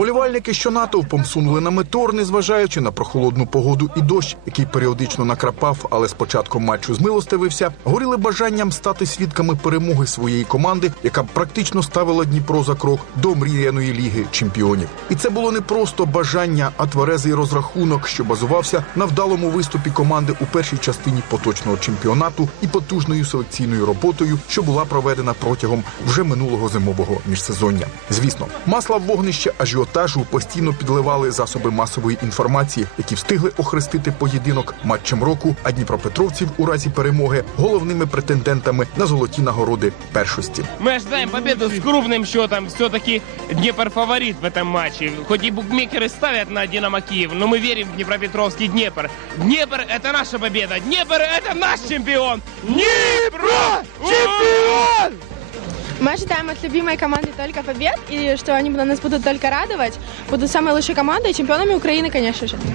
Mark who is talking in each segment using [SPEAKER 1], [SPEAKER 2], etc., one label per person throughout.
[SPEAKER 1] Вболівальники, що натовпом сунули на Метор, незважаючи на прохолодну погоду і дощ, який періодично накрапав, але з початком матчу змилостивився, горіли бажанням стати свідками перемоги своєї команди, яка практично ставила Дніпро за крок до мріяної Ліги чемпіонів. І це було не просто бажання, а тверезий розрахунок, що базувався на вдалому виступі команди у першій частині поточного чемпіонату і потужною селекційною роботою, що була проведена протягом вже минулого зимового міжсезоння. Звісно, масла в вогнище ажіотажу постійно підливали засоби масової інформації, які встигли охрестити поєдинок матчем року, а дніпропетровців у разі перемоги головними претендентами на золоті нагороди першості.
[SPEAKER 2] Мы ожидаем победу с крупным счетом. Все-таки Днепр фаворит в этом матче. Хоть и букмекеры ставят на Динамо Киев, но мы верим в Днепропетровский Днепр. Днепр – это наша победа. Днепр – это наш чемпион. Днепр – чемпион!
[SPEAKER 3] Мы ожидаем от любимой команды только побед, и что они нас будут только радовать. Будут самой лучшей командой и чемпионами Украины, конечно же.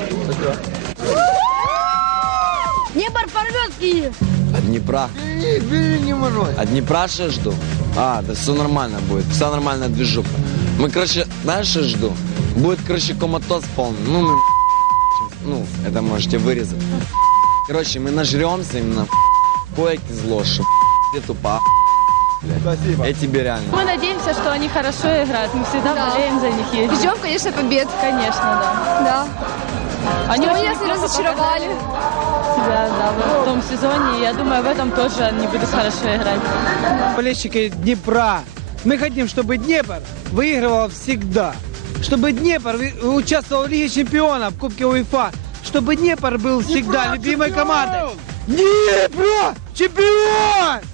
[SPEAKER 4] Днепр порвет Киев.
[SPEAKER 5] От Днепра? От Днепра что жду? Да все нормально будет, вся нормальная движуха. Мы, короче, знаешь, что жду? Будет, короче, коматоз полный. Это можете вырезать. Короче, мы нажремся именно койки зло, что где тупа.
[SPEAKER 6] Спасибо.
[SPEAKER 5] Я тебе реально.
[SPEAKER 7] Мы надеемся, что они хорошо играют. Мы всегда болеем за них.
[SPEAKER 4] Ждем, конечно, побед.
[SPEAKER 7] Конечно, да.
[SPEAKER 4] Да.
[SPEAKER 7] Они
[SPEAKER 4] Что
[SPEAKER 7] очень
[SPEAKER 4] нас не
[SPEAKER 7] неплохо
[SPEAKER 4] разочаровали.
[SPEAKER 7] показали себя, в том сезоне. И я думаю, в этом тоже они будут хорошо играть.
[SPEAKER 6] Болельщики Днепра. Мы хотим, чтобы Днепр выигрывал всегда. Чтобы Днепр участвовал в Лиге чемпионов, в Кубке УЕФА. Чтобы Днепр был всегда любимой командой. Днепр! Чемпион!